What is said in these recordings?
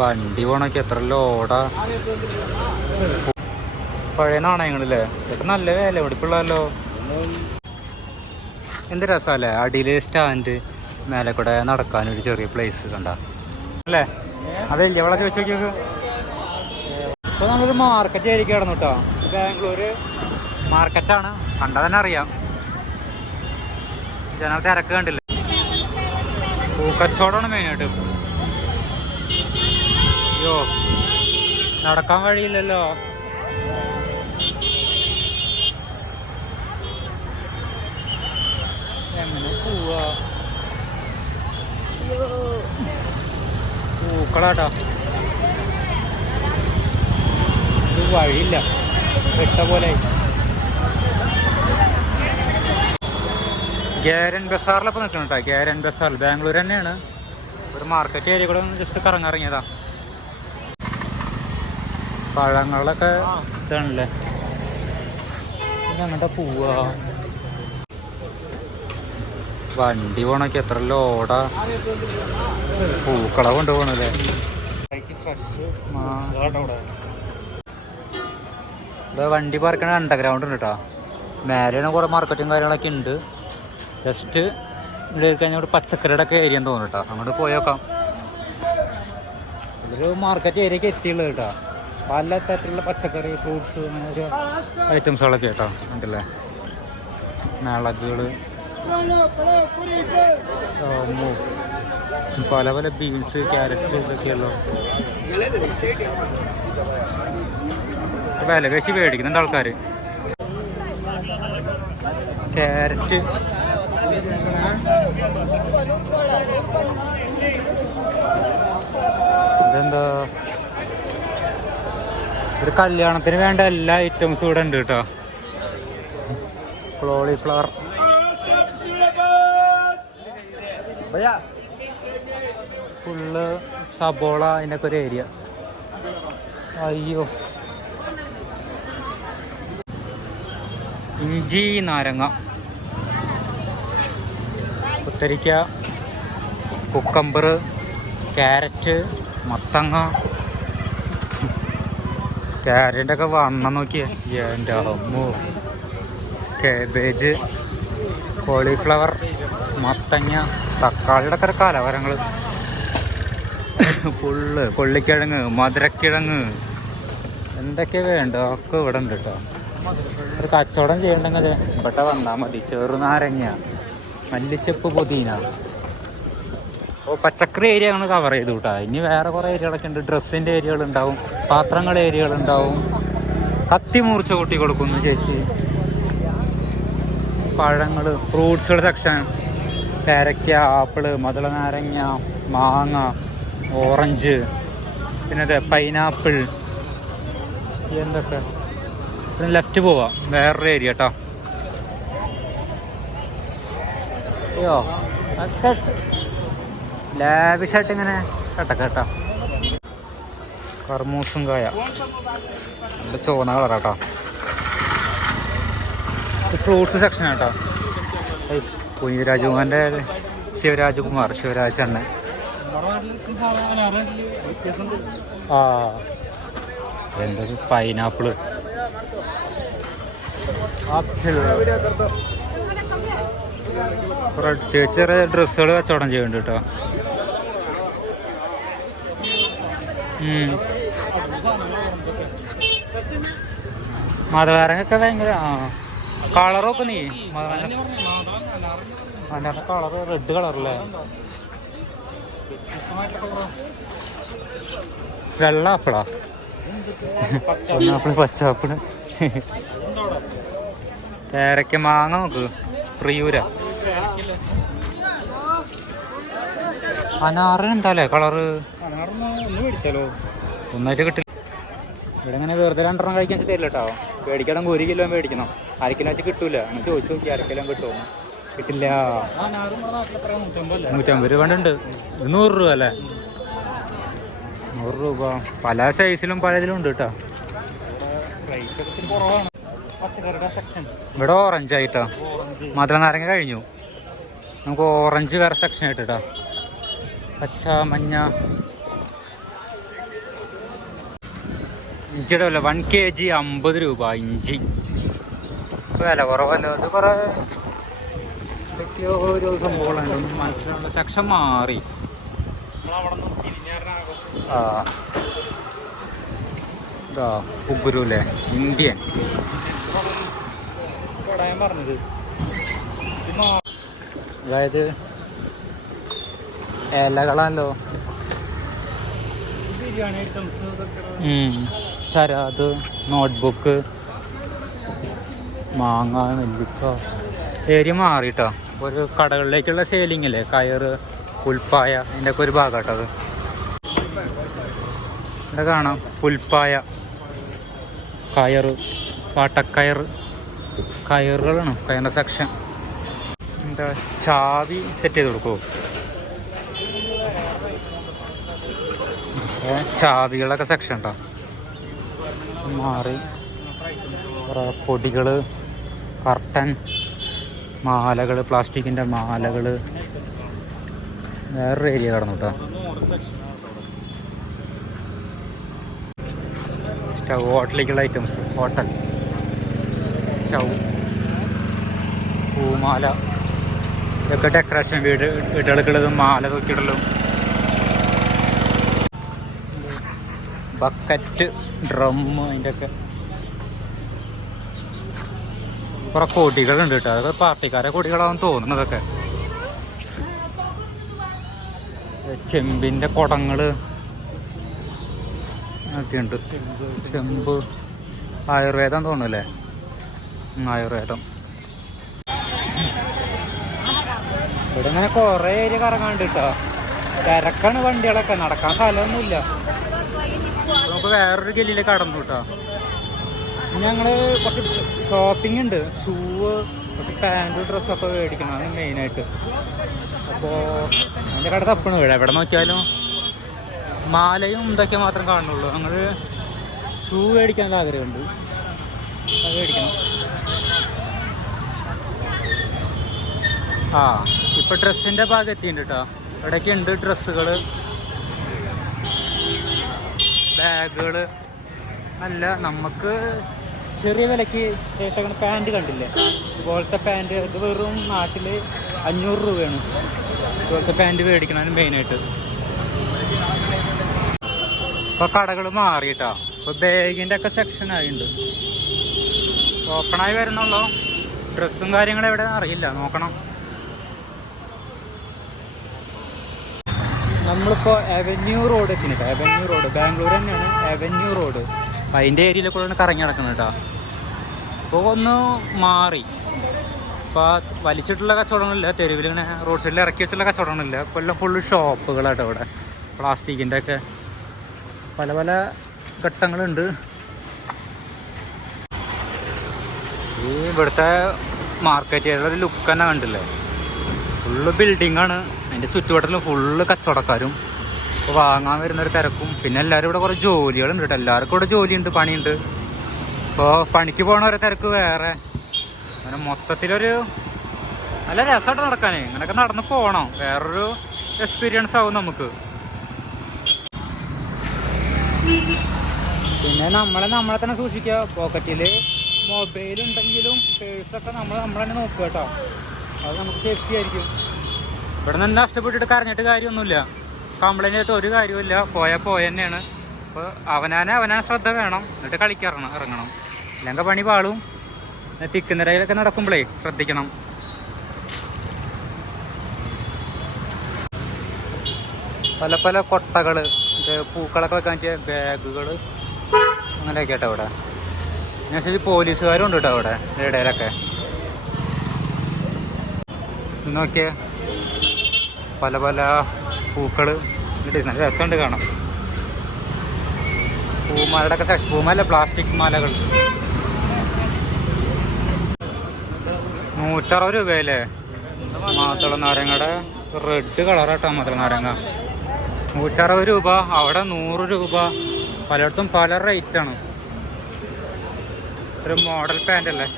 വണ്ടി പോണൊക്കെ എത്ര ലോഡാ? പഴയ നാണയങ്ങളില്ലേ? ഇതൊക്കെ നല്ല വില പിടിപ്പുള്ളല്ലോ എന്ത് രസമല്ലേ അടിയിൽ സ്റ്റാൻഡ് മേലെ കൂടെ നടക്കാനൊരു ചെറിയ പ്ലേസ് കണ്ട. അല്ലേ? അതെ എവിടെ ചോദിച്ചു നോക്കിയൊക്കെ ഇപ്പൊ നമ്മളൊരു മാർക്കറ്റ് ആയിരിക്കും കിടന്നു കേട്ടോ ബാംഗ്ലൂര് മാർക്കറ്റാണ് കണ്ടാൽ തന്നെ അറിയാം. ജനങ്ങൾ തിരക്ക് കണ്ടില്ലേ? പൂക്കച്ചവടമാണ് മെയിനായിട്ട് അയ്യോ നടക്കാൻ വഴിയില്ലല്ലോ എങ്ങനെ പോവാ? പൂക്കളാട്ടോ ഇത് വഴിയില്ല. വെട്ട പോലെ. ഗ്യാരൻ ബസാറിലപ്പോൾ നിൽക്കണം കേട്ടോ ഗ്യാരൻ ബസാറിൽ ബാംഗ്ലൂർ തന്നെയാണ്. ഒരു മാർക്കറ്റ് ഏരിയ കൂടെ ഒന്ന് ജസ്റ്റ് കറങ്ങിറങ്ങിയതാ പഴങ്ങളൊക്കെ ഇതാണല്ലേ? അങ്ങോട്ട് പോവാ? വണ്ടി പോണൊക്കെ എത്ര ലോഡ. പൂക്കള കൊണ്ട് പോണല്ലേ? ഇവിടെ വണ്ടി പാർക്കണ അണ്ടർഗ്രൗണ്ട് ഉണ്ട് കേട്ടോ മേലെയാണ് കുറേ മാർക്കറ്റും കാര്യങ്ങളൊക്കെ ഉണ്ട്. ജസ്റ്റ് ഇവിടെ കഴിഞ്ഞാൽ ഒരു പച്ചക്കറിയുടെ ഒക്കെ ഏരിയ തോന്നുന്നു കേട്ടോ അങ്ങോട്ട് പോയേക്കാം. ഇതൊരു മാർക്കറ്റ് ഏരിയക്ക് എത്തിയുള്ളത് കേട്ടോ പല തരത്തിലുള്ള പച്ചക്കറി ഫ്രൂട്ട്സ് അങ്ങനെ ഐറ്റംസുകളൊക്കെ കേട്ടോ ഉണ്ടല്ലേ? മിളകുകൾ. പല പല ബീൻസ് ക്യാരറ്റ് ഇതൊക്കെയല്ലോ. വില കശി മേടിക്കുന്നുണ്ട് ആൾക്കാർ ക്യാരറ്റ് ഇതെന്താ? ഒരു കല്യാണത്തിന് വേണ്ട എല്ലാ ഐറ്റംസും ഇവിടെ ഉണ്ട് കേട്ടോ കോളിഫ്ലവർ ഫുള്ള് സബോള അതിന്റെ ഒരു ഏരിയ അയ്യോ. ഇഞ്ചി നാരങ്ങ. കുത്തരിക്ക കുക്കമ്പർ ക്യാരറ്റ് മത്തങ്ങ. ക്യാരറ്റിന്റെ ഒക്കെ വണ്ണം നോക്കിയേ. എന്റെ അമ്മോ. കേബേജ് കോളിഫ്ലവർ മത്തങ്ങ തക്കാളിയുടെ ഒക്കെ കലവരങ്ങൾ ഫുള്ള് കൊള്ളിക്കിഴങ്ങ് മധുരക്കിഴങ്ങ്. എന്തൊക്കെ വേണ്ട ഒക്കെ ഇവിടെ ഉണ്ട് കേട്ടോ ഒരു കച്ചവടം ചെയ്യണ്ടെങ്കിൽ ഇവിടെ വന്നാൽ മതി. ചെറുനാരങ്ങ മല്ലിച്ചപ്പ് പുതിന. ഓ പച്ചക്കറി ഏരിയ ആണ് കവർ ചെയ്തു കേട്ടോ. ഇനി വേറെ കുറേ ഏരിയകളൊക്കെ ഉണ്ട്. ഡ്രസ്സിന്റെ ഏരിയകൾ ഉണ്ടാവും. പാത്രങ്ങൾ ഏരിയകൾ ഉണ്ടാവും. കത്തി മൂർച്ച കൂട്ടി കൊടുക്കുന്നു ചേച്ചി. പഴങ്ങൾ ഫ്രൂട്ട്സുകൾ സെക്ഷൻ പേരയ്ക്ക ആപ്പിൾ മധുള നാരങ്ങ മാങ്ങ ഓറഞ്ച് പിന്നെ പൈനാപ്പിൾ എന്തൊക്കെ? പിന്നെ ലെഫ്റ്റ് പോവാം. വേറൊരു ഏരിയ കേട്ടോ അയ്യോ ലാവിഷായിട്ട് ഇങ്ങനെ കേട്ടോ കേട്ടോ. കർമൂസും കായ. നല്ല ചുവന്ന കളറാട്ടോ ഫ്രൂട്ട്സ് സെക്ഷൻ കേട്ടോ പുനീത് രാജകുമാറിന്റെ ശിവരാജകുമാർ ശിവരാജ് അണ്ണൻ. ആ എന്തൊരു പൈനാപ്പിൾ ചെറിയ ചെറിയ ഡ്രസ്സുകൾ കച്ചവടം ചെയ്യുന്നുണ്ട് കേട്ടോ. ഉം. മതകാരനൊക്കെ ഭയങ്കര ആ. കളറൊക്കെ നീ? അതിന്റെ കളർ റെഡ് കളറല്ലേ? വെള്ള ആപ്പിളാ ആപ്പിൾ പച്ച ആപ്പിൾ മാങ്ങ നോക്ക് പ്രിയൂര. അനാറിന് എന്താല്ലേ കളറ്? ഒന്നായിട്ട് കിട്ടില്ല വെറുതെ രണ്ടെണ്ണം കഴിക്കാൻ തരില്ല കേട്ടോ മേടിക്കണമെങ്കിൽ ഒരു കിലോ മേടിക്കണം. അര കിലോ വെച്ച് കിട്ടൂല. എന്ന് ചോദിച്ചു നോക്കി അര കിലോ കിട്ടുമോ കിട്ടില്ല. നൂറ്റമ്പത് രൂപ ഉണ്ട് ഇത് നൂറ് രൂപ അല്ലേ? നൂറ് രൂപ. പല സൈസിലും പലതിലും ഉണ്ട് കേട്ടോ ഇവിടെ ഓറഞ്ച് ആയിട്ടോ. മധുര നാരങ്ങ കഴിഞ്ഞു. നമുക്ക് ഓറഞ്ച് വേറെ സെക്ഷൻ ആയിട്ട് പച്ച മഞ്ഞ. ഇഞ്ചിയുടെ വില വൺ കെ ജി അമ്പത് രൂപ ഇഞ്ചി. വില കുറവല്ലോ? ഇത് കുറേ എന്തൊക്കെയോ ഒരു സംഭവങ്ങളാണ്. ഒന്നും മനസ്സിലാവുന്ന സെക്ഷൻ മാറി. ആ. ഇതാ ഉഗ്രു അല്ലേ ഇന്ത്യൻ. അതായത് ഇലകളാണല്ലോ ബിരിയാണി ഐറ്റംസ് ഇതൊക്കെ ഉം. ചരാത് നോട്ട്ബുക്ക് മാങ്ങ നെല്ലിക്ക ഏരിയ മാറിട്ടോ. ഒരു കടകളിലേക്കുള്ള സെയിലിംഗ് അല്ലേ കയറ് പുൽപ്പായ ഇതിന്റെ ഒക്കെ ഒരു ഭാഗമാട്ടോ അത്. ഇവിടെ കാണാം പുൽപ്പായ കയറ് പാട്ടക്കയർ കയറുകളാണ് കയറിന്റെ സെക്ഷൻ എന്താ ചാവി സെറ്റ് ചെയ്ത് കൊടുക്കുമോ ചാവികളൊക്കെ സെക്ഷൻ ഉണ്ടോ? മാറി. കുറേ പൊടികൾ കർട്ടൻ മാലകൾ പ്ലാസ്റ്റിക്കിന്റെ മാലകൾ വേറൊരു ഏരിയ കടന്നു കേട്ടോ സ്റ്റൗ ഹോട്ടലിലേക്കുള്ള ഐറ്റംസ് ഹോട്ടൽ. സ്റ്റൗ. പൂമാല. ഇതൊക്കെ ഡെക്കറേഷൻ വീട് വീടുകൾക്കുള്ളതും മാല തൂക്കിയിടലും ബക്കറ്റ് ഡ്രം അതിന്റെ ഒക്കെ കുറെ കൊടികളുണ്ട് കേട്ടോ. അതൊക്കെ പാർട്ടിക്കാരെ കൊടികളാണെന്ന് തോന്നുന്നതൊക്കെ ചെമ്പിന്റെ കുടങ്ങൾ. ഒക്കെയുണ്ട് ചെമ്പ്. ആയുർവേദം തോന്നുന്നല്ലേ? ആയുർവേദം. ഇവിടെ ഇങ്ങനെ കുറേ ഏരിയ കറങ്ങാണ്ട് കേട്ടോ. തിരക്കാണ് വണ്ടികളൊക്കെ. നടക്കാൻ സ്ഥലമൊന്നുമില്ല. നമുക്ക് വേറൊരു ഗലിയിലെ കടന്നു കേട്ടോ ഞങ്ങൾ കുറച്ച് ഷോപ്പിംഗ് ഉണ്ട്. ഷൂവ് കുറച്ച് ഡ്രസ്സൊക്കെ മേടിക്കണം. അതാണ് മെയിനായിട്ട് അപ്പോ അതിന്റെ കട തപ്പണ. വീഴ എവിടെ നോക്കിയാലും മാലയും ഇതൊക്കെ മാത്രം കാണുള്ളൂ ഞങ്ങൾ ഷൂ മേടിക്കാൻ ആഗ്രഹമുണ്ട്. അത് മേടിക്കണം. ആ ഇപ്പൊ ഡ്രസ്സിന്റെ ഭാഗം എത്തിയിട്ടുണ്ട് കേട്ടോ ഇവിടേക്ക് ഉണ്ട് ബാഗുകൾ. അല്ല നമുക്ക് ചെറിയ വിലക്ക് റേറ്റൊക്കെ പാന്റ് കണ്ടില്ലേ? ഇതുപോലത്തെ പാന്റ് ഇത് വെറും നാട്ടിൽ അഞ്ഞൂറ് രൂപയാണ്. ഇതുപോലത്തെ പാന്റ് മേടിക്കണം മെയിനായിട്ട് ഇപ്പൊ കടകൾ മാറിയിട്ടാ. ഇപ്പൊ ബാഗിന്റെ ഒക്കെ സെക്ഷൻ ആയിണ്ട്. ഓപ്പണായി വരുന്നുള്ളോ ഡ്രസ്സും കാര്യങ്ങളും എവിടെ അറിയില്ല. നോക്കണം. നമ്മളിപ്പോൾ അവന്യൂ റോഡ് എത്തിനിട്ടോ അവന്യൂ റോഡ് ബാംഗ്ലൂർ തന്നെയാണ് അവന്യൂ റോഡ് അപ്പം അതിന്റെ ഏരിയയിൽ കൂടെ കറങ്ങി നടക്കുന്നത് കേട്ടോ ഇപ്പോൾ ഒന്ന് മാറി. ഇപ്പോൾ വലിച്ചിട്ടുള്ള കച്ചവടങ്ങളില്ല. തെരുവിൽ ഇങ്ങനെ റോഡ് സൈഡിൽ ഇറക്കി വെച്ചിട്ടുള്ള കച്ചവടങ്ങളില്ല. ഇപ്പോൾ എല്ലാം ഫുള്ള് ഷോപ്പുകളാട്ടോ ഇവിടെ. പ്ലാസ്റ്റിക്കിന്റെ ഒക്കെ പല പല ഘട്ടങ്ങളുണ്ട്. ഈ ഇവിടുത്തെ മാർക്കറ്റ് ഒരു ലുക്ക് തന്നെ കണ്ടില്ലേ? ഫുള്ള് ബിൽഡിംഗ് ആണ്. അതിന്റെ ചുറ്റുവട്ടത്തിലും ഫുള്ള് കച്ചവടക്കാരും വാങ്ങാൻ വരുന്നൊരു തിരക്കും. പിന്നെ എല്ലാവരും ഇവിടെ കുറേ ജോലികളുണ്ട് കേട്ടോ. എല്ലാവർക്കും ഇവിടെ ജോലിയുണ്ട് പണിയുണ്ട്. ഇപ്പോൾ പണിക്ക് പോകണ ഒരു തിരക്ക് വേറെ. അങ്ങനെ മൊത്തത്തിലൊരു നല്ല രസമായിട്ട് നടക്കാനേ. ഇങ്ങനെയൊക്കെ നടന്ന് പോകണം വേറൊരു എക്സ്പീരിയൻസ് ആവും നമുക്ക്. പിന്നെ നമ്മളെ നമ്മളെ തന്നെ സൂക്ഷിക്കുക. പോക്കറ്റിൽ മൊബൈൽ ഉണ്ടെങ്കിലും പേഴ്സൊക്കെ നമ്മൾ നമ്മളെ തന്നെ നോക്കുക കേട്ടോ. അത് നമുക്ക് സേഫ്റ്റി ആയിരിക്കും. ഇവിടെ നിന്ന് നഷ്ടപ്പെട്ടിട്ട് കരഞ്ഞിട്ട് കാര്യമൊന്നുമില്ല. കംപ്ലൈന്റ് ചെയ്തിട്ട് ഒരു കാര്യമില്ല പോയാൽ പോയ തന്നെയാണ്. അപ്പോൾ അവനാനെ അവനാൻ ശ്രദ്ധ വേണം. എന്നിട്ട് കളിക്കിറങ്ങണം ഇറങ്ങണം. ഇല്ലെങ്കിൽ പണി പാളും. തിക്കുനിരയിലൊക്കെ നടക്കുമ്പോഴേ ശ്രദ്ധിക്കണം. പല പല കൊട്ടകൾ പൂക്കളൊക്കെ വെക്കാൻ വെച്ചാൽ ബാഗുകൾ അങ്ങനെയൊക്കെ കേട്ടോ ഇവിടെ ഞാൻ ശരി പോലീസുകാരും ഉണ്ട് കേട്ടോ അവിടെ ഇടയിലൊക്കെ. നോക്കിയേ. പല പല പൂക്കൾ ഇട്ട് നല്ല രസമുണ്ട് കാണാം പൂമാലയുടെ ഒക്കെ പൂമാല പ്ലാസ്റ്റിക് മാലകൾ. നൂറ്ററുപത് രൂപയല്ലേ? മാത്തള നാരങ്ങയുടെ റെഡ് കളറാട്ടോ മാത്തള നാരങ്ങ നൂറ്ററുപത് രൂപ അവിടെ നൂറ് രൂപ. പലയിടത്തും പല റേറ്റാണ് ഒരു മോഡൽ പാന്റ് അല്ലേ?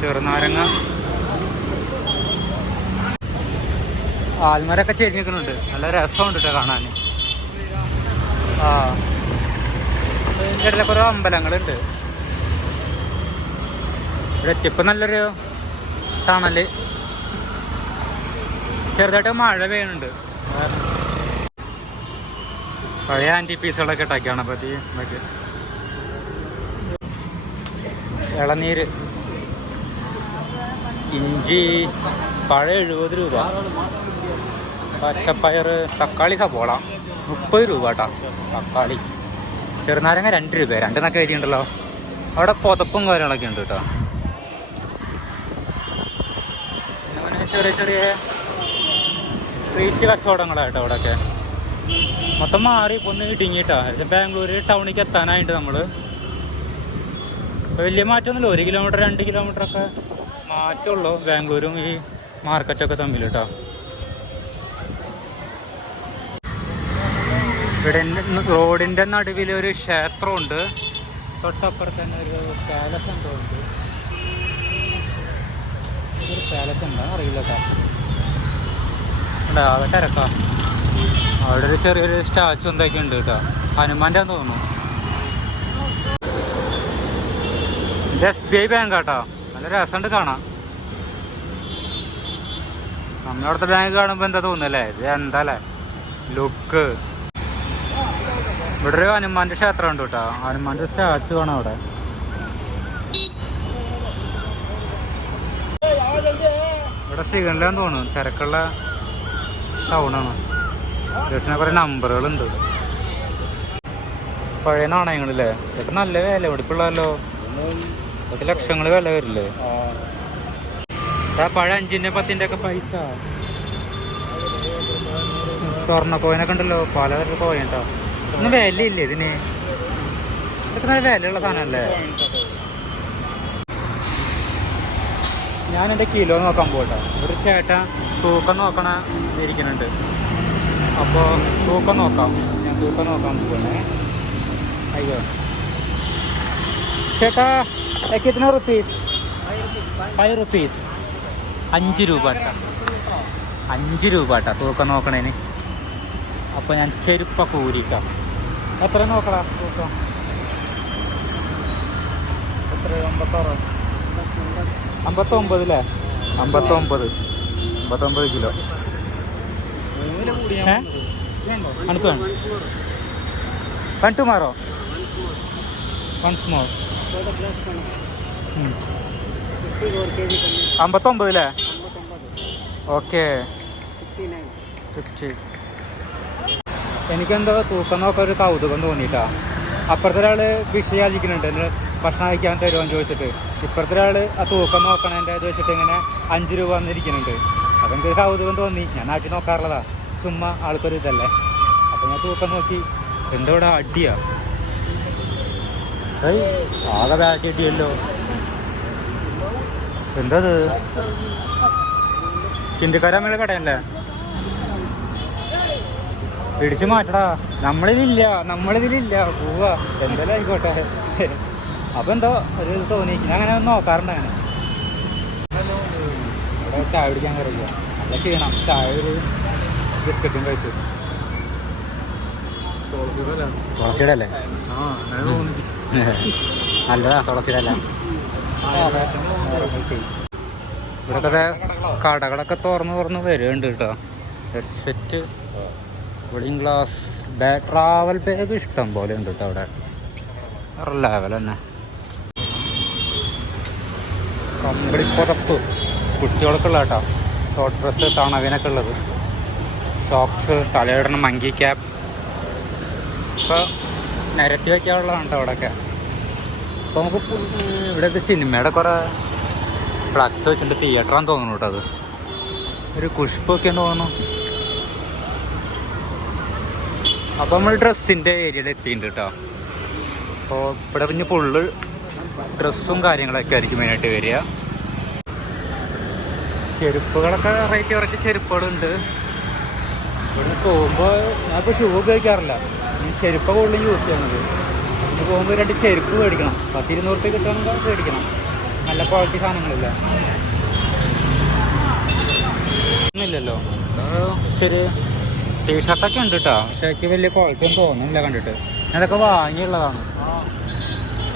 ചെറുനാരങ്ങ ആൽമരൊക്കെ ചെരിഞ്ഞിരിക്കുന്നുണ്ട് നല്ല രസമുണ്ട് കേട്ടോ കാണാൻ. ആ. ഇതിന്റെ ഇടയിലൊക്കെ ഓരോ അമ്പലങ്ങളുണ്ട്. ഇവിടെ എത്തിയപ്പോൾ നല്ലൊരു തണൽ. ചെറുതായിട്ട് മഴ പെയ്യുന്നുണ്ട്. പഴയ ആന്റി പീസുകളൊക്കെ ഇട്ടാക്കിയാണ് അപ്പോൾ ഇളനീര്. ഇഞ്ചി പഴയ എഴുപത് രൂപ. പച്ചപ്പയർ തക്കാളി സബോള മുപ്പത് രൂപ കേട്ടോ. തക്കാളി. ചെറുനാരങ്ങ രണ്ട് രൂപ രണ്ടെന്നൊക്കെ എഴുതിയിട്ടുണ്ടല്ലോ. അവിടെ പുതപ്പും കാര്യങ്ങളൊക്കെ ഉണ്ട് കേട്ടോ. അങ്ങനെ ചെറിയ ചെറിയ സ്ട്രീറ്റ് കച്ചവടങ്ങളായിട്ടോ അവിടെയൊക്കെ മൊത്തം മാറി ഇപ്പൊ ഒന്ന് ഇടുങ്ങിയിട്ടാ. ബാംഗ്ലൂർ ടൗണിലേക്ക് എത്താനായിട്ട് നമ്മൾ. വലിയ മാറ്റമൊന്നുമില്ല ഒരു കിലോമീറ്റർ രണ്ട് കിലോമീറ്റർ ഒക്കെ മാറ്റമുള്ളൂ. ബാംഗ്ലൂരും ഈ മാർക്കറ്റൊക്കെ തമ്മിൽ കേട്ടോ ഇവിടെ റോഡിന്റെ നടുവിൽ ഒരു ക്ഷേത്രമുണ്ട്. തൊട്ടപ്പുറത്ത് തന്നെ ഒരു പാലസ് ഉണ്ട്. ഒരു പാലസ് ഉണ്ടോ അറിയില്ല കേട്ടോ. അത് തിരക്കാ. അവിടെ ഒരു ചെറിയൊരു സ്റ്റാച്ചു എന്തൊക്കെ ഉണ്ട് കേട്ടോ. ഹനുമാന്റെ തോന്നുന്നു. എസ് ബി ഐ ബാങ്ക് കേട്ടോ നല്ല രസമുണ്ട് കാണാം നമ്മളവിടുത്തെ ബാങ്ക് കാണുമ്പോൾ എന്താ തോന്നുന്നല്ലേ ഇത് എന്താ അല്ലേ? ലുക്ക് ഇവിടെ ഒരു ഹനുമാന്റെ ക്ഷേത്രം ഉണ്ട് കേട്ടോ. ഹനുമാന്റെ സ്റ്റാച്ചു കാണാം അവിടെ. ഇവിടെ സിഗനിലാന്ന് തോന്നുന്നു. തിരക്കുള്ള ടൗണാണ് ജസ്റ്റിനെ കുറേ നമ്പറുകളുണ്ട് പഴയ നാണയങ്ങളില്ലേ ഇവിടെ നല്ല വില പിടിപ്പുള്ളതല്ലോ ഇതൊക്കെ ലക്ഷങ്ങൾ വില വരില്ലേ? പഴ പഴയ അഞ്ചിന്റെ പത്തിന്റെ ഒക്കെ പൈസ. സ്വർണ കോയിനൊക്കെ ഉണ്ടല്ലോ പലതരം കോയിൻ കേട്ടോ ഒന്നും വിലയില്ലേ ഇതിന്. ഇതൊക്കെ നല്ല വിലയുള്ള സാധനമല്ലേ? ഞാൻ എന്റെ കിലോ നോക്കാൻ പോട്ടോ ഒരു ചേട്ടൻ തൂക്കം നോക്കണ ഇരിക്കുന്നുണ്ട്. അപ്പോൾ തൂക്കം നോക്കാം. ഞാൻ തൂക്കം നോക്കാൻ പോകണേ അയ്യോ ചേട്ടാ എത്ര റുപ്പീസ് ഫൈവ് റുപ്പീസ് അഞ്ച് രൂപ കേട്ടോ അഞ്ച് രൂപ കേട്ടോ തൂക്കം നോക്കണേന്. അപ്പോൾ ഞാൻ ചെരുപ്പൊക്കെ ഊരിക്കാം. എത്ര നോക്കടാ തൂക്കം? എത്ര അമ്പത്താറോ അമ്പത്തൊമ്പത് അല്ലേ അമ്പത്തൊമ്പത്. അമ്പത്തൊമ്പത് കിലോ. അണുക്കാണ് വൺ ടു മാറോ വൺസ് മോർ അമ്പത്തൊമ്പത് അല്ലേ ഓക്കെ. ഫിഫ്റ്റി എനിക്കെന്തോ തൂക്കം നോക്കാൻ ഒരു കൗതുകം തോന്നിയിട്ടാ. അപ്പുറത്തെ ഒരാൾ ഭിക്ഷ എന്നെ ഭക്ഷണം കഴിക്കാൻ തരുമോ ചോദിച്ചിട്ട്. ഇപ്പുറത്തെ ആ തൂക്കം നോക്കണേന്റെ ഇത് വെച്ചിട്ട് ഇങ്ങനെ അഞ്ച് രൂപ വന്നിരിക്കുന്നുണ്ട്. അപ്പം എനിക്കൊരു കൗതുകം തോന്നി. ഞാൻ നാട്ടിൽ നോക്കാറുള്ളതാ. ചുമ്മാ ആൾക്കൊരു ഇതല്ലേ അപ്പം ഞാൻ തൂക്കം നോക്കി. എന്തോടാ അടിയാണ് ആകെ ബാറ്റ് എന്തത്? ഹിന്ദിക്കാരമ്മയുടെ കടയല്ലേ? പിടിച്ചു മാറ്റടാ. നമ്മളിതില്ല നമ്മളിതിലില്ല. പോവാ. എന്തായാലും ആയിക്കോട്ടെ. അപ്പൊ എന്തോ ഒരു ഇത് തോന്നി ഞാൻ അങ്ങനെ നോക്കാറുണ്ട് അങ്ങനെ. അവിടെ ചായ പിടിക്കാൻ കയറില്ല നല്ല ക്ഷീണം. ചായ ഒരു ബിസ്ക്കറ്റും കഴിച്ചു. തുളസിയുടെ അല്ലേ നല്ലതാ തുളസിയുടെ അല്ല ഇവിടെ കടകളൊക്കെ തുറന്ന് തുറന്ന് വരുന്നുണ്ട് കേട്ടോ. ഹെഡ്സെറ്റ് കൂളിംഗ് ഗ്ലാസ് ബാ ട്രാവൽ ബാഗ് ഇഷ്ടം പോലെ ഉണ്ട് കേട്ടോ അവിടെ. ലെവൽ തന്നെ. കമ്പിളി പുതപ്പ്. കുട്ടികൾക്കുള്ള കേട്ടോ. ഷോർട്ട് ഡ്രസ്സ് തണവിനൊക്കെ ഉള്ളത്. സോക്സ് തലയിടണം മങ്കി ക്യാപ്പ് ഇപ്പോൾ നിരത്തി വയ്ക്കാനുള്ളതാണ് കേട്ടോ അവിടെയൊക്കെ. അപ്പോൾ നമുക്ക് ഇവിടെയൊക്കെ സിനിമയുടെ കുറേ ഫ്ലക്സ് വെച്ചിട്ട് തിയേറ്ററാന്ന് തോന്നുന്നു കേട്ടോ അത്. ഒരു കുഷ്പൊക്കെ തോന്നുന്നു. അപ്പോൾ നമ്മൾ ഡ്രസ്സിന്റെ ഏരിയയിൽ എത്തിയിട്ടുണ്ട് കേട്ടോ. അപ്പോൾ ഇവിടെ പിന്നെ ഫുള്ള് ഡ്രസ്സും കാര്യങ്ങളൊക്കെ ആയിരിക്കും മെയിനായിട്ട് വരിക. ചെരുപ്പുകളൊക്കെ റേറ്റ് കുറച്ച് ചെരുപ്പുകളുണ്ട്. ഇവിടെ പോകുമ്പോൾ ഞാനിപ്പോൾ ഷൂ ഉപയോഗിക്കാറില്ല ചെരുപ്പ് കൂടുതലും യൂസ് ചെയ്യണത് ഇത് പോകുമ്പോൾ രണ്ട് ചെരുപ്പ് മേടിക്കണം. പത്ത് ഇരുന്നൂറ് രൂപ കിട്ടുകയാണെങ്കിൽ മേടിക്കണം. നല്ല ക്വാളിറ്റി സാധനങ്ങളില്ല? ഇല്ലല്ലോ ശരി ടീഷർട്ടൊക്കെ ഉണ്ട് കേട്ടോ പക്ഷേ എനിക്ക് വലിയ ക്വാളിറ്റി ഒന്നും തോന്നുന്നില്ല കണ്ടിട്ട്. ഞാനതൊക്കെ വാങ്ങിയുള്ളതാണ്.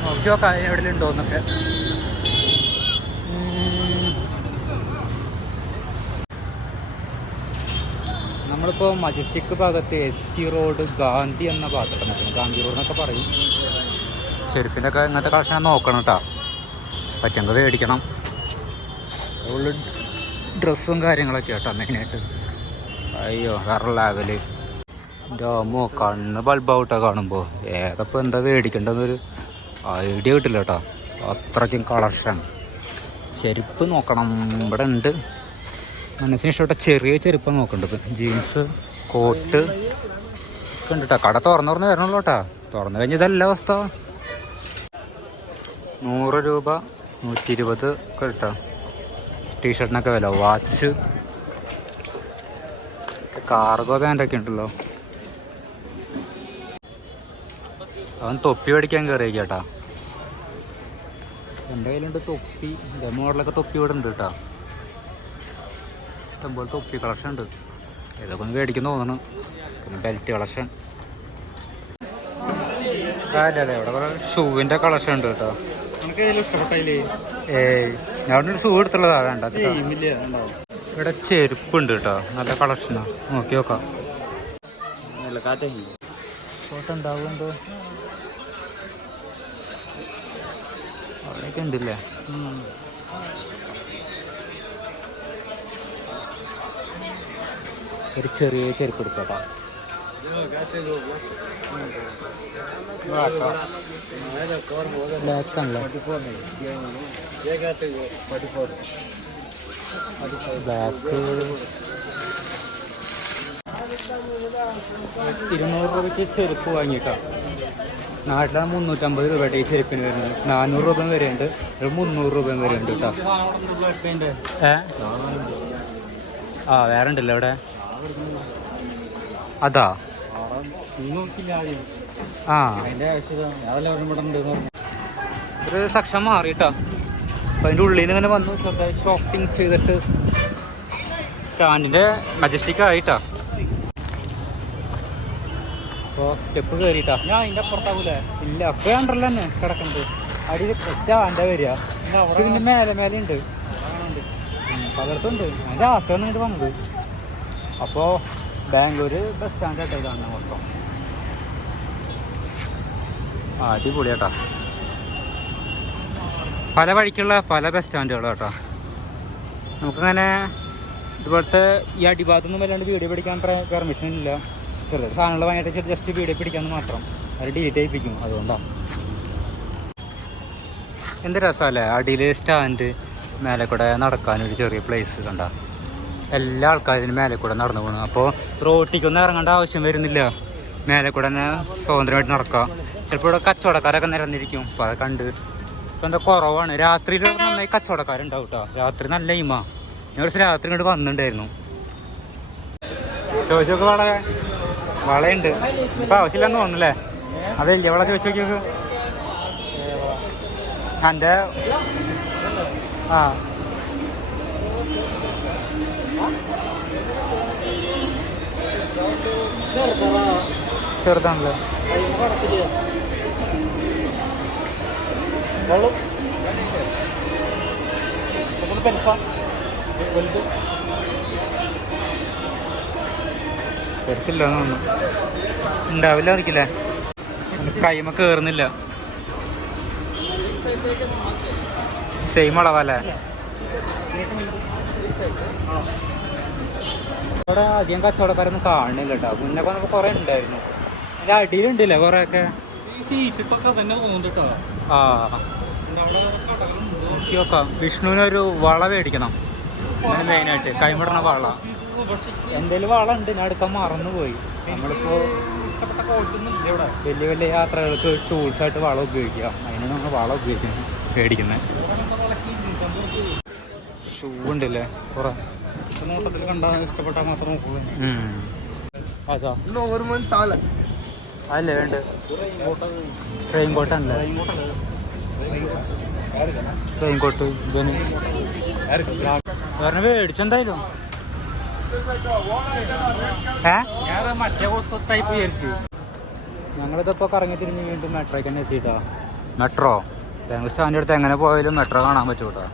നോക്കി നോക്കാം എവിടെ നമ്മളിപ്പോൾ മജസ്റ്റിക് ഭാഗത്ത് എസ് സി റോഡ് ഗാന്ധി എന്ന ഭാഗത്തൊക്കെ നിൽക്കുന്നത് ഗാന്ധി റോഡ് എന്നൊക്കെ പറയും. ചെരുപ്പിന്റെ ഒക്കെ ഇങ്ങനത്തെ കളക്ഷൻ നോക്കണം കേട്ടോ പറ്റുന്നത് മേടിക്കണം. ഉള്ള ഡ്രസ്സും കാര്യങ്ങളൊക്കെ കേട്ടോ മെയിനായിട്ട് അയ്യോ വേറെ ലാവൽ ഡോമോ കണ്ണ് ബൾബാവട്ടോ കാണുമ്പോൾ ഏതപ്പോൾ എന്താ മേടിക്കേണ്ടതെന്നൊരു ഐഡിയ കിട്ടില്ല കേട്ടോ അത്രയ്ക്കും കളക്ഷൻ ചെരുപ്പ് നോക്കണം. ഇവിടെ ഉണ്ട് മനസ്സിന് ഇഷ്ടപ്പെട്ട ചെറിയ ചെരുപ്പം നോക്കേണ്ടത് ജീൻസ് കോട്ട് ഒക്കെ ഉണ്ട് കട തുറന്നു തുറന്ന് വരണുള്ളൂ കേട്ടോ തുറന്നു കഴിഞ്ഞ ഇതല്ല അവസ്ഥ. നൂറ് രൂപ നൂറ്റി ഇരുപത് ഒക്കെ കേട്ടോ ടീഷർട്ടിനൊക്കെ വില. വാച്ച് കാർഗോ പാന്റൊക്കെ ഉണ്ടല്ലോ. അവൻ തൊപ്പി മേടിക്കാൻ കയറിയ കേട്ടാ എന്റെ കയ്യിലുണ്ട് തൊപ്പി. എന്റെ മോഡലൊക്കെ തൊപ്പി ഇവിടെ ഉണ്ട് കേട്ടാ ഇഷ്ടംപോലെ തൊപ്പി കളക്ഷൻ ഉണ്ട്. ഏതൊക്കെ ഒന്ന് മേടിക്കുന്ന തോന്നണം പിന്നെ ബെൽറ്റ് കളക്ഷൻ. ഇവിടെ കുറേ ഷൂവിന്റെ കളക്ഷൻ ഉണ്ട് കേട്ടോ. ഇഷ്ടപ്പെട്ടില്ലേ ഏയ് ഞാൻ അവിടെ ഷൂ എടുത്തുള്ളതാ വേണ്ട ഇവിടെ ചെരുപ്പുണ്ട് കേട്ടോ നല്ല കളക്ഷനാ നോക്കി നോക്കാം. ഫോട്ടോ ഉണ്ടാവുന്നുണ്ടോ. അവിടെയൊക്കെ ഉണ്ടല്ലേ? ഒരു ചെറിയ ചെരുപ്പ് എടുക്കട്ടോ ബ്ലാക്ക് ഇരുന്നൂറ് രൂപയ്ക്ക് ചെരുപ്പ് വാങ്ങിയിട്ടാ നാട്ടിലാണ് മുന്നൂറ്റമ്പത് രൂപയുടെ ഈ ചെരുപ്പിന് വരുന്നത്. നാനൂറ് രൂപ വരെയുണ്ട് ഒരു മുന്നൂറ് രൂപ വരെ ഉണ്ട് കേട്ടോ ഏ ആ വേറെ ഉണ്ടല്ലോ ഇവിടെ അതാ. ആ. ഉണ്ട് ഒരു സെക്ഷൻ മാറിയിട്ടാ. അപ്പം അതിന്റെ ഉള്ളിൽ ഇങ്ങനെ വന്നു. ചെറുതായി ഷോപ്പിംഗ് ചെയ്തിട്ട് സ്റ്റാൻഡിന്റെ മജസ്റ്റിക് ആയിട്ടാ. അപ്പോൾ സ്റ്റെപ്പ് കയറിയിട്ടാ ഞാൻ അതിന്റെ അപ്പുറത്താവൂലേ? ഇല്ല അപ്പോൾ ഉണ്ടല്ലോ തന്നെ കിടക്കുന്നത് അടിയിൽ സ്റ്റാൻഡാ വരിക. ഇതിന്റെ മേലെ മേലെ ഉണ്ട്. പകർത്തുണ്ട് അതിന്റെ ആസ്റ്റാണ് ഇങ്ങോട്ട് വന്നത്. അപ്പോൾ ബാംഗ്ലൂർ ബസ് സ്റ്റാൻഡ് ആയിട്ട് ഇതാണ് മൊത്തം. അടിപൊളിയാട്ടാ. പല വഴിക്കുള്ള പല ബസ് സ്റ്റാൻഡുകളും കേട്ടോ. നമുക്കങ്ങനെ ഇതുപോലത്തെ ഈ അടിഭാഗത്തൊന്നും വല്ലാണ്ട് വീഡിയോ പിടിക്കാൻ പെർമിഷൻ ഇല്ല. ചെറിയ സാധനങ്ങൾ വാങ്ങിയിട്ട് ജസ്റ്റ് വീഡിയോ പിടിക്കാമെന്ന് മാത്രം. അത് ഡിലീറ്റ് ചെയ്യിപ്പിക്കും അതുകൊണ്ടാണ് എന്ത് രസമല്ലേ അടിയിൽ സ്റ്റാൻഡ് മേലെ കൂടെ നടക്കാനൊരു ചെറിയ പ്ലേസ് കണ്ട. എല്ലാ ആൾക്കാരും ഇതിന് മേലെ കൂടെ നടന്നു പോകണം അപ്പോൾ റോട്ടിക്കൊന്നും ഇറങ്ങേണ്ട ആവശ്യം വരുന്നില്ല. മേലെ കൂടെ തന്നെ സ്വതന്ത്രമായിട്ട് നടക്കാം. ചിലപ്പോൾ ഇവിടെ കച്ചവടക്കാരൊക്കെ നിരന്നിരിക്കും. അപ്പോൾ അത് കണ്ട് ഇപ്പം എന്താ കുറവാണ്. രാത്രിയിൽ നന്നായി കച്ചവടക്കാരുണ്ടാവും കേട്ടോ രാത്രി നല്ല ഇമ ഞാൻ കുറച്ച് രാത്രി ഇങ്ങോട്ട് വന്നിട്ടുണ്ടായിരുന്നു. ചോദിച്ചോക്ക് വള. വളയുണ്ട്. ഇപ്പം ആവശ്യമില്ലെന്ന് തോന്നുന്നല്ലേ അതല്ലേ? വള ചോദിച്ചു നോക്കിയോക്ക് എന്റെ ആ. ചെറുതാണല്ലോ? പെരുസില്ല ഉണ്ടാവില്ല അറിയിക്കില്ലേ കൈമ കേറുന്നില്ല. സെയിം അളവല്ലേ ഇവിടെ അധികം കച്ചവടക്കാരൊന്നും കാണുന്നില്ല കേട്ടോ മുന്നേ വന്നപ്പോൾ കുറേ ഉണ്ടായിരുന്നു. അതിന്റെ അടിയിലുണ്ടല്ലേ കുറേ ഒക്കെ ആ. അവിടെ നോക്കി വിഷ്ണുവിനൊരു വള മേടിക്കണം. മെയിനായിട്ട് കൈമിടണ വള. എന്തേലും വള ഉണ്ട്. ഞാൻ എടുക്കാൻ മറന്നുപോയി. നമ്മളിപ്പോൾ ഇവിടെ. വലിയ വലിയ യാത്രകൾക്ക് ടൂൾസായിട്ട് വളം ഉപയോഗിക്കാം അതിന് നമ്മൾ വള ഉപയോഗിക്കുന്നത്. മേടിക്കുന്നത്. ഷൂ ഉണ്ടല്ലേ? കുറേ നോട്ടത്തിൽ കണ്ടാൽ ഇഷ്ടപ്പെട്ടാൽ മാത്രം നോക്കുള്ളൂ അതല്ലേ വേണ്ട റെയിൻ കോട്ടാണല്ലേ റെയിൻ കോട്ട് ഇതിന് കാരണം മേടിച്ചെന്തായാലും ഞങ്ങളിതിപ്പോൾ കറങ്ങി തിരിഞ്ഞ് വീണ്ടും മെട്രോയ്ക്ക് തന്നെ എത്തിട്ടോ മെട്രോ ബാംഗ്ലൂർ സ്റ്റാൻഡിന്റെ അടുത്ത് എങ്ങനെ പോയാലും മെട്രോ കാണാൻ പറ്റും കേട്ടോ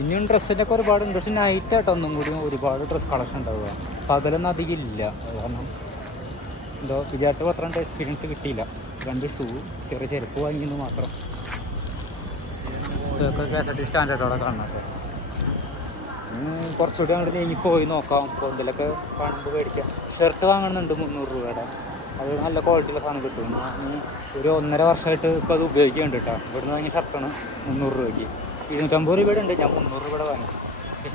ഇനിയും ഡ്രസ്സിന്റെ ഒക്കെ ഒരുപാടുണ്ട് പക്ഷെ നൈറ്റ് ആയിട്ട് ഒന്നും കൂടി ഒരുപാട് ഡ്രസ്സ് കളക്ഷൻ ഉണ്ടാവുക. പകലൊന്നും അധികം ഇല്ല. കാരണം എന്തോ വിചാരിച്ച അത്ര എക്സ്പീരിയൻസ് കിട്ടിയില്ല. രണ്ട് ഷൂ ചെറിയ ചെരുപ്പ് വാങ്ങിയെന്ന് മാത്രം. ഇതൊക്കെ കെ സ്റ്റാൻഡേർഡോടെ കാണാം ഇനി കുറച്ചുകൂടി അങ്ങോട്ട് നീങ്ങി പോയി നോക്കാം. എന്തെങ്കിലുമൊക്കെ കാണുമ്പോൾ മേടിക്കാം. ഷർട്ട് വാങ്ങുന്നുണ്ട് മുന്നൂറ് രൂപയുടെ. അത് നല്ല ക്വാളിറ്റിയുള്ള സാധനം കിട്ടും. ഒരു ഒന്നര വർഷമായിട്ട് ഇപ്പോൾ അത് ഉപയോഗിക്കുന്നുണ്ട് കേട്ടോ ഇവിടുന്ന് വാങ്ങിയ ഷർട്ടാണ് മുന്നൂറ് രൂപയ്ക്ക്. ഇരുന്നൂറ്റമ്പത് രൂപയുടെ ഉണ്ട്. ഞാൻ മുന്നൂറ് രൂപയുടെ വാങ്ങി.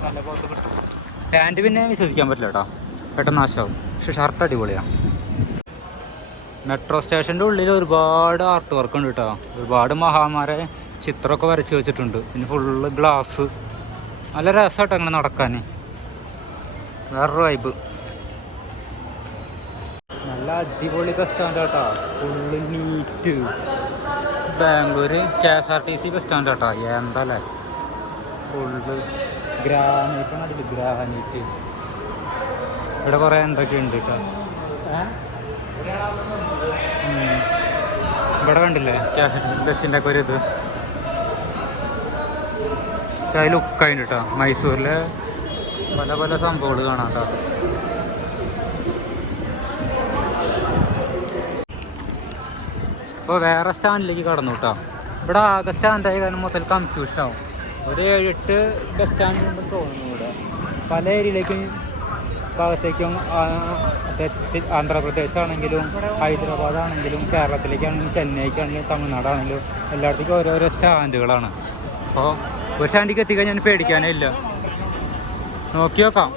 നല്ല ക്വാളിറ്റി കിട്ടും പാന്റ് പിന്നെ വിശ്വസിക്കാൻ പറ്റില്ല കേട്ടോ. പെട്ടെന്ന് നാശമാവും. പക്ഷെ ഷർട്ട് അടിപൊളിയാണ് മെട്രോ സ്റ്റേഷന്റെ ഉള്ളിൽ ഒരുപാട് ആർട്ട് വർക്ക് ഉണ്ട് കേട്ടോ. ഒരുപാട് മഹാമാരെ ചിത്രമൊക്കെ വരച്ച് വെച്ചിട്ടുണ്ട്. പിന്നെ ഫുള്ള് ഗ്ലാസ് നല്ല രസമായിട്ട് അങ്ങനെ നടക്കാൻ വേറൊരു വൈബ് നല്ല അടിപൊളി ബസ് സ്റ്റാൻഡ് കേട്ടോ full neat Bangalore K S R T C bus stand കേട്ടോ എന്തല്ലേ? ഫുള്ള് ഗ്രാനൈറ്റ് അതിൽ ഗ്രാനൈറ്റ് ഇവിടെ കുറേ എന്തൊക്കെ ഉണ്ട് കേട്ടോ ഇവിടെ കണ്ടില്ലേ? K S R T C ബസ്സിന്റെ ഒക്കെ ഒരു ഇത്. അതിൽ ലുക്കായിട്ട് കേട്ടോ മൈസൂരിലെ പല പല സംഭവങ്ങൾ കാണാം കേട്ടോ ഇപ്പോൾ വേറെ സ്റ്റാൻഡിലേക്ക് കടന്നു കേട്ടോ. ഇവിടെ ആകെ സ്റ്റാൻഡായി കാരണം മൊത്തം കൺഫ്യൂഷൻ ആവും. ഒരു ഏഴ് എട്ട് ബസ് സ്റ്റാൻഡ് തോന്നുന്നു ഇവിടെ. പല ഏരിയയിലേക്കും ഭാഗത്തേക്കും ആന്ധ്രാപ്രദേശ് ആണെങ്കിലും ഹൈദരാബാദ് ആണെങ്കിലും കേരളത്തിലേക്കാണെങ്കിലും ചെന്നൈക്കാണെങ്കിലും തമിഴ്നാടാണെങ്കിലും എല്ലായിടത്തേക്കും ഓരോരോ സ്റ്റാൻഡുകളാണ്. അപ്പോൾ ഒരു സ്റ്റാൻഡിലേക്ക് എത്തിക്കഴിഞ്ഞാൽ പേടിക്കാനേ ഇല്ല. നോക്കി നോക്കാം.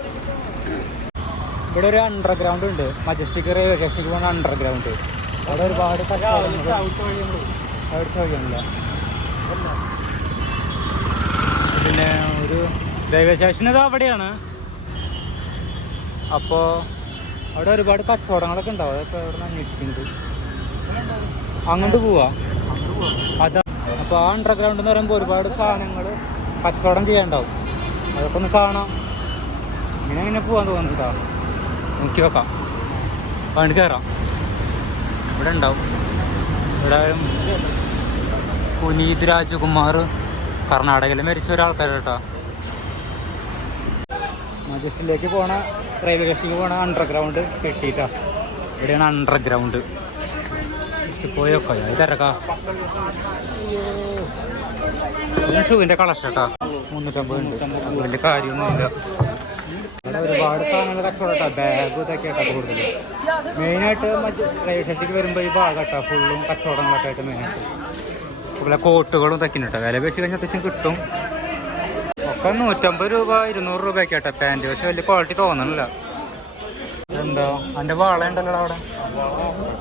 ഇവിടെ ഒരു അണ്ടർഗ്രൗണ്ട് ഉണ്ട്. മജസ്റ്റിക് റെയിൽവേ സ്റ്റേഷനിലേക്ക് പോകുന്ന അണ്ടർഗ്രൗണ്ട് അവിടെ ഒരുപാട് അവിടുത്തെ അവിടെ വഴിയാണല്ലോ പിന്നെ ഒരു റെയിൽവേ സ്റ്റേഷൻ ഇത് അവിടെയാണ്. അപ്പോ അവിടെ ഒരുപാട് കച്ചവടങ്ങളൊക്കെ ഉണ്ടാവും. അതൊക്കെ അവിടെ നിന്ന് അന്വേഷിക്കുന്നത്. അങ്ങോട്ട് പോവാ. അതാ. അപ്പോൾ ആ അണ്ടർഗ്രൗണ്ട് എന്ന് പറയുമ്പോൾ ഒരുപാട് സാധനങ്ങൾ കച്ചവടം ചെയ്യാണ്ടാവും അതൊക്കെ ഒന്ന് കാണാം. ഇങ്ങനെ ഇങ്ങനെ പോകാൻ തോന്നുന്നുണ്ടോ നോക്കി വെക്കാം. വണ്ടി കയറാം. ഇവിടെ ഉണ്ടാവും. ഇവിടെ പുനീത് രാജകുമാർ കർണാടകയിൽ മരിച്ച ഒരാൾക്കാർ കേട്ടോ. മജസ്റ്റിലേക്ക് പോണ റെയിൽവേ സ്റ്റേഷനിലേക്ക് പോണ അണ്ടർഗ്രൗണ്ട് കിട്ടിയിട്ടാ. ഇവിടെയാണ് അണ്ടർഗ്രൗണ്ട് പോയൊക്കെ തിരക്കാ. ഷൂവിന്റെ കളക്ഷൻ മുന്നൂറ്റമ്പത് കാര്യമൊന്നുമില്ല. ഒരുപാട് സാധനങ്ങൾ കച്ചവടം ബാഗ് ഇതൊക്കെ കേട്ടോ കൂടുതൽ മെയിനായിട്ട് മറ്റേ സ്റ്റേഷനിലേക്ക് വരുമ്പോൾ ഈ ഭാഗം കേട്ടോ ഫുള്ളും കച്ചവടങ്ങളൊക്കെ ആയിട്ട് മെയിനായിട്ട് ഇവിടെ കോട്ടുകളും ഇതൊക്കെ വില പേശി കഴിഞ്ഞാൽ അത്യാവശ്യം കിട്ടും. ഒക്കെ നൂറ്റമ്പത് രൂപ ഇരുന്നൂറ് രൂപയൊക്കെ കേട്ടോ പാന്റ് പക്ഷെ വലിയ ക്വാളിറ്റി തോന്നണില്ല. എന്താ? അതിന്റെ വള ഉണ്ടല്ലോ അവിടെ.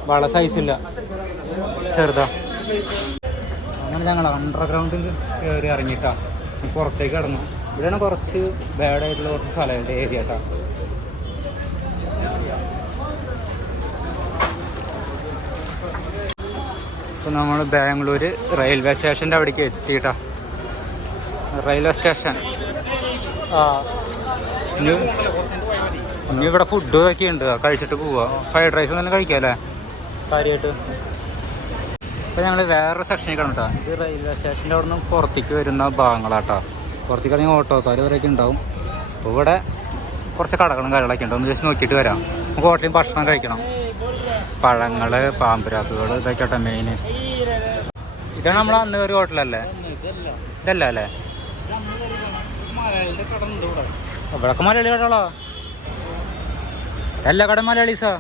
വള സൈസില്ല ചെറുതാ. അങ്ങനെ ഞങ്ങൾ അണ്ടർഗ്രൗണ്ടിൽ കയറി ഇറങ്ങിയിട്ടാ പുറത്തേക്ക് കിടന്നു. ഇവിടെയാണ് കുറച്ച് ബാഡായിട്ടുള്ള കുറച്ച് സ്ഥലമുണ്ട് ഏരിയ കേട്ടോ ഇപ്പം നമ്മൾ ബാംഗ്ലൂർ റെയിൽവേ സ്റ്റേഷന്റെ അവിടേക്ക് എത്തിയിട്ടാ. റെയിൽവേ സ്റ്റേഷൻ ആ. ഇനി ഇനി ഇവിടെ ഫുഡ് ഒക്കെ ഉണ്ട് കഴിച്ചിട്ട് പോവാ. ഫ്രൈഡ് റൈസ് തന്നെ കഴിക്കാമല്ലേ കാര്യമായിട്ട് ഇപ്പം ഞങ്ങൾ വേറെ സെക്ഷനിൽ കാണും കേട്ടോ ഇത് റെയിൽവേ സ്റ്റേഷന്റെ അവിടെ നിന്ന് പുറത്തേക്ക് വരുന്ന ഭാഗങ്ങളാട്ടോ. പുറത്തേക്ക് ഇറങ്ങി ഓട്ടോക്കാർ വരെയൊക്കെ ഉണ്ടാവും. അപ്പോൾ ഇവിടെ കുറച്ച് കടകളും കാര്യങ്ങളൊക്കെ ഉണ്ട്. ഒന്ന് ജസ്റ്റ് നോക്കിയിട്ട് വരാം. നമുക്ക് ഹോട്ടലിൽ ഭക്ഷണം കഴിക്കണം. പഴങ്ങൾ പാമ്പുരാക്കുകൾ ഇതൊക്കെ ആട്ടെ മെയിൻ ഇതാണ് നമ്മൾ അന്ന് ഒരു ഹോട്ടലല്ലേ? ഇതല്ല അല്ലേ? ഇവിടൊക്കെ മലയാളി കടകളോ എല്ലാ കട മലയാളീസാ.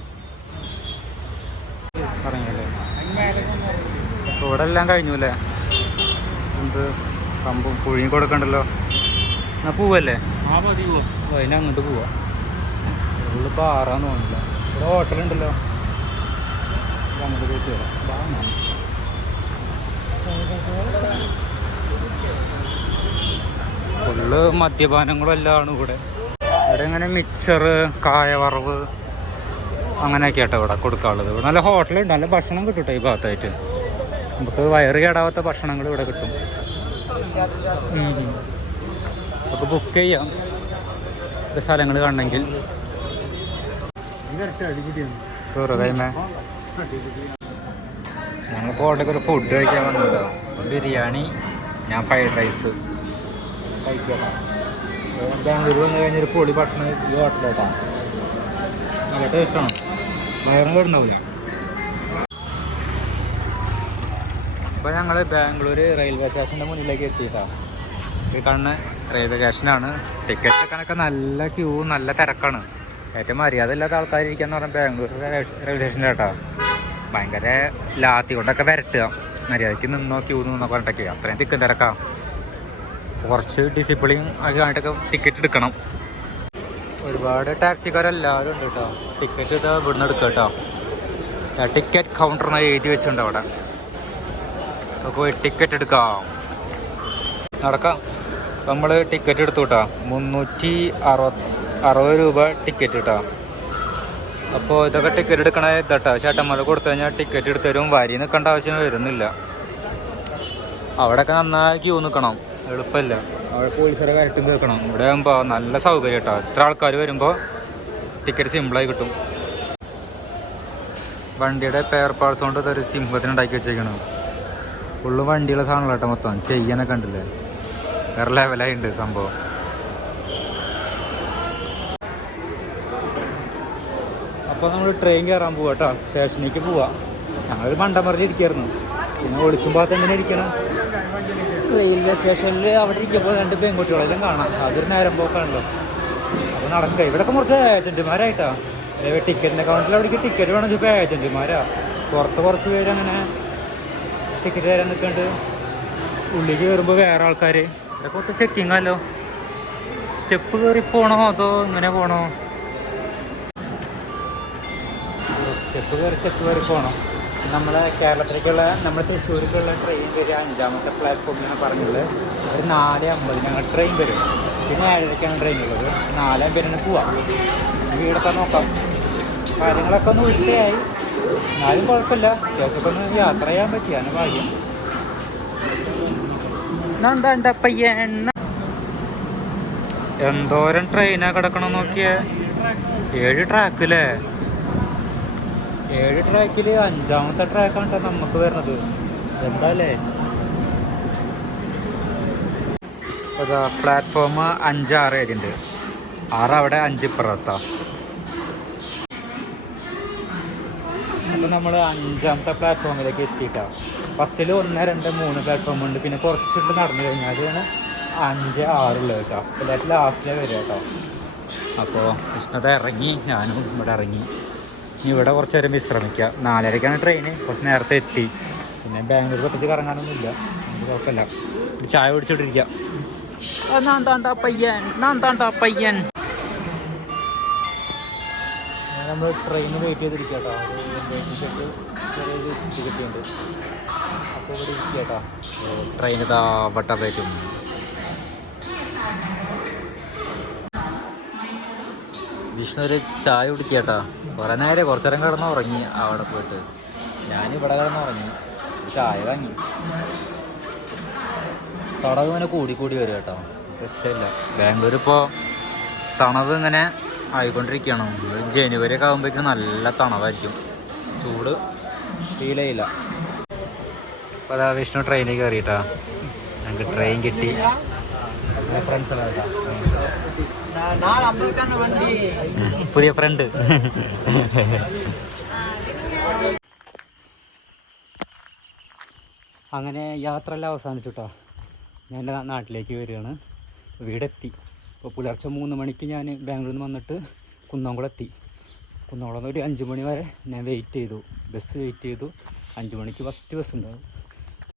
പറഞ്ഞല്ലേ ഇവിടെ എല്ലാം കഴിഞ്ഞു അല്ലേ? എന്ത്? കമ്പും പുഴുങ്ങി കൊടുക്കണ്ടല്ലോ. എന്നാ പോവല്ലേ? ആ മതി അതിന് അങ്ങോട്ട് പോവാ. ഉള്ളു പാറാന്ന് തോന്നില്ല ഇവിടെ ഹോട്ടലുണ്ടല്ലോ അങ്ങോട്ട് പോയിട്ട് വരാം. ഫുള്ള് മദ്യപാനങ്ങളും എല്ലാം ഇവിടെ. ഇവിടെ ഇങ്ങനെ മിക്സർ കായവറവ് അങ്ങനെയൊക്കെ ആട്ടോ ഇവിടെ കൊടുക്കാനുള്ളത്. ഇവിടെ നല്ല ഹോട്ടലുണ്ട് നല്ല ഭക്ഷണം കിട്ടും കേട്ടോ ഈ ഭാഗത്തായിട്ട്. നമുക്ക് വയറ് കേടാവാത്ത ഭക്ഷണങ്ങൾ ഇവിടെ കിട്ടും. നമുക്ക് ബുക്ക് ചെയ്യാം. സ്ഥലങ്ങൾ കാണണമെങ്കിൽ. ഞങ്ങൾ പോകേണ്ടൊക്കെ ഒരു ഫുഡ് കഴിക്കാൻ വന്നിട്ടോ. ബിരിയാണി ഞാൻ ഫ്രൈഡ് റൈസ് കഴിക്കാം ബാംഗ്ലൂർ വന്നു കഴിഞ്ഞൊരു പൊളി ഭക്ഷണം ഈ ഹോട്ടലേട്ടാ നല്ല ടേസ്റ്റാണ് വയറും വരുന്നുണ്ടാവില്ല ഇപ്പോൾ ഞങ്ങൾ ബാംഗ്ലൂർ റെയിൽവേ സ്റ്റേഷന്റെ മുന്നിലേക്ക് എത്തിയിട്ടാണ് ഈ കാണുന്ന റെയിൽവേ സ്റ്റേഷനാണ് ടിക്കറ്റ് എടുക്കാനൊക്കെ നല്ല ക്യൂ നല്ല തിരക്കാണ്. ഏറ്റവും മര്യാദ ഇല്ലാത്ത ആൾക്കാർ എന്ന് പറഞ്ഞാൽ ബാംഗ്ലൂർ റെയിൽവേ സ്റ്റേഷന്റെ കേട്ടോ. ഭയങ്കര ലാത്തി കൊണ്ടൊക്കെ വരട്ടുക. മര്യാദയ്ക്ക് നിന്നോ ക്യൂ നിന്നോ പറഞ്ഞിട്ടൊക്കെ. അത്രയും തിക്കും തിരക്കാം. കുറച്ച് ഡിസിപ്ലിൻ ഒക്കെ ആയിട്ടൊക്കെ ടിക്കറ്റ് എടുക്കണം. ഒരുപാട് ടാക്സിക്കാരെല്ലാവരും ഉണ്ട് കേട്ടോ. ടിക്കറ്റ് ഇത് ഇവിടുന്ന് എടുക്കാം കേട്ടോ. ടിക്കറ്റ് കൗണ്ടറിനായി എഴുതി വെച്ചിട്ടുണ്ട് അവിടെ. പോയി ടിക്കറ്റ് എടുക്കാം. നടക്കാം. നമ്മൾ ടിക്കറ്റ് എടുത്തു കേട്ടോ മുന്നൂറ്റി അറുപത് രൂപ ടിക്കറ്റ് കേട്ടോ അപ്പോൾ ഇതൊക്കെ ടിക്കറ്റ് എടുക്കണ ഇതട്ടോ. ചേട്ടന്മാർ കൊടുത്തു കഴിഞ്ഞാൽ ടിക്കറ്റ് എടുത്ത് തരും. വരി നിൽക്കേണ്ട ആവശ്യം വരുന്നില്ല. അവിടെയൊക്കെ നന്നായി ക്യൂ നിൽക്കണം. എളുപ്പമില്ല. അവിടെ പോലീസുകാരെ വരട്ടും കേൾക്കണം. ഇവിടെ ആകുമ്പോൾ നല്ല സൗകര്യം കേട്ടോ എത്ര ആൾക്കാർ വരുമ്പോൾ ടിക്കറ്റ് സിമ്പിളായി കിട്ടും. വണ്ടിയുടെ പേർ പാർട്സ് കൊണ്ട് ഇതൊരു സിംഹത്തിന് ഉണ്ടാക്കി വെച്ചേക്കണം. ഫുള്ള് വണ്ടിയുള്ള സാധനങ്ങൾ കേട്ടോ മൊത്തം. ചെയ്യാനൊക്കെ ഉണ്ടല്ലേ വേറെ ഉണ്ട് സംഭവം. അപ്പോൾ നമ്മൾ ട്രെയിൻ കയറാൻ പോവാ കേട്ടോ. സ്റ്റേഷനിലേക്ക് പോവാം. ഞങ്ങളൊരു മണ്ടം പറഞ്ഞിരിക്കായിരുന്നു പിന്നെ ഒളിച്ചും എങ്ങനെ ഇരിക്കണം. റെയിൽവേ സ്റ്റേഷനിൽ അവിടെ ഇരിക്കുമ്പോൾ രണ്ട് പെൺകുട്ടികളെല്ലാം കാണാം. അതൊരു നേരം പോക്കാണല്ലോ. അപ്പോൾ നടക്കുക ഇവിടെയൊക്കെ കുറച്ച് ഏജന്റുമാരായിട്ടാ ടിക്കറ്റിന്റെ കൗണ്ടറിൽ അവിടേക്ക് ടിക്കറ്റ് വേണം ഇപ്പോൾ ഏജന്റുമാരാ പുറത്ത് കുറച്ച് പേര് അങ്ങനെ ടിക്കറ്റ് തരാൻ നിൽക്കുന്നുണ്ട് ഉള്ളിൽ കയറുമ്പോൾ വേറെ ആൾക്കാർ ഇതൊക്കെ കുറച്ച് ചെക്കിങ് അല്ലോ സ്റ്റെപ്പ് കയറി പോകണോ അതോ ഇങ്ങനെ പോകണോ സ്റ്റെപ്പ് കയറി സ്റ്റെപ്പ് കയറി പോകണം നമ്മളെ കേരളത്തിലേക്കുള്ള നമ്മൾ തൃശ്ശൂരിലേക്കുള്ള ട്രെയിൻ വരിക അഞ്ചാമത്തെ പ്ലാറ്റ്ഫോമിലാണ് പറഞ്ഞുള്ളത് ഒരു നാല് അമ്പതിനാണ് ട്രെയിൻ വരും. പിന്നെ ഏഴരയ്ക്കാണ് ട്രെയിൻ ഉള്ളത്. നാല് അമ്പതിനാണ് പോവാം. വീടൊക്കെ നോക്കാം. കാര്യങ്ങളൊക്കെ ഒന്ന് ഉച്ചയായി എന്നാലും കുഴപ്പമില്ല. അത്യാവശ്യമൊക്കെ ഒന്ന് യാത്ര ചെയ്യാൻ പറ്റിയാണ് ഭാഗ്യം. എന്താ എന്തോരം ട്രെയിനാ കിടക്കണം നോക്കിയേ? ഏഴ് ട്രാക്ക് അല്ലേ ഏഴ് ട്രാക്കിൽ അഞ്ചാമത്തെ ട്രാക്കാണ് നമുക്ക് വരുന്നത്. എന്താല്ലേ? അതാ പ്ലാറ്റ്ഫോം അഞ്ച് ആറ് ഏഴുണ്ട് ആറ് അവിടെ അഞ്ച് അപ്പം നമ്മൾ അഞ്ചാമത്തെ പ്ലാറ്റ്ഫോമിലേക്ക് എത്തിയിട്ടാണ് ഫസ്റ്റിൽ ഒന്ന് രണ്ട് മൂന്ന് പ്ലാറ്റ്ഫോം ഉണ്ട്. പിന്നെ കുറച്ചിട്ട് നടന്നു കഴിഞ്ഞാൽ അഞ്ച് ആറുള്ളത് കേട്ടോ. എല്ലാവരും ലാസ്റ്റിലേ വരിക കേട്ടോ. അപ്പോൾ കൃഷ്ണത ഇറങ്ങി ഞാനും ഇവിടെ ഇറങ്ങി. ഇനി ഇവിടെ കുറച്ച് നേരം വിശ്രമിക്കുക. നാലരയ്ക്കാണ് ട്രെയിൻ കുറച്ച് നേരത്തെ എത്തി. പിന്നെ ബാംഗ്ലൂർ പ്രത്യേകിച്ച് കറങ്ങാനൊന്നുമില്ല. കുഴപ്പമില്ല. ചായ കുടിച്ചിട്ടിരിക്കുക നാന്താണ്ട പയ്യൻ. നാന്താണ്ട പയ്യൻ. നമ്മൾ ട്രെയിന് വെയിറ്റ് ചെയ്തിരിക്കുക കേട്ടോ ചെറിയൊരു ടിക്കറ്റ് ഉണ്ട്. അപ്പോൾ ഇവിടെ ഇരിക്കുക കേട്ടോ ട്രെയിൻ ഇതാ വട്ടപ്പേറ്റും വിഷ്ണു ഒരു ചായ കുടിക്കട്ടാ. കുറേ നേരം കുറച്ചു നേരം കിടന്ന് ഉറങ്ങി അവിടെ പോയിട്ട്. ഞാനിവിടെ കിടന്ന് ഉറങ്ങി. ചായ വാങ്ങി. തടവ് ഇങ്ങനെ കൂടി കൂടി വരും കേട്ടോ പ്രശ്നമില്ല. ബാംഗ്ലൂർ ഇപ്പോൾ തണവ് ഇങ്ങനെ ആയിക്കൊണ്ടിരിക്കുകയാണ്. ജനുവരി ഒക്കെ ആകുമ്പോഴേക്കും നല്ല തണവായിരിക്കും. ചൂട് ഫീൽ ചെയ്യില്ല. അപ്പോൾ അതാ വിഷ്ണു ട്രെയിനിൽ കയറിയിട്ടാ. ഞങ്ങൾക്ക് ട്രെയിൻ കിട്ടി. പുതിയ ഫ്രണ്ട് അങ്ങനെ യാത്ര എല്ലാം അവസാനിച്ചു കേട്ടോ ഞാൻ നാട്ടിലേക്ക് വരികയാണ്. വീടെത്തി. ഇപ്പോൾ പുലർച്ചെ മൂന്ന് മണിക്ക് ഞാൻ ബാംഗ്ലൂരിൽ നിന്ന് വന്നിട്ട് കുന്നംകുളം എത്തി. കുന്നംകുളം ഒരു അഞ്ച് മണി വരെ ഞാൻ വെയിറ്റ് ചെയ്തു. ബസ് വെയിറ്റ് ചെയ്തു. അഞ്ച് മണിക്ക് ഫസ്റ്റ് ബസ് ഉണ്ടാവും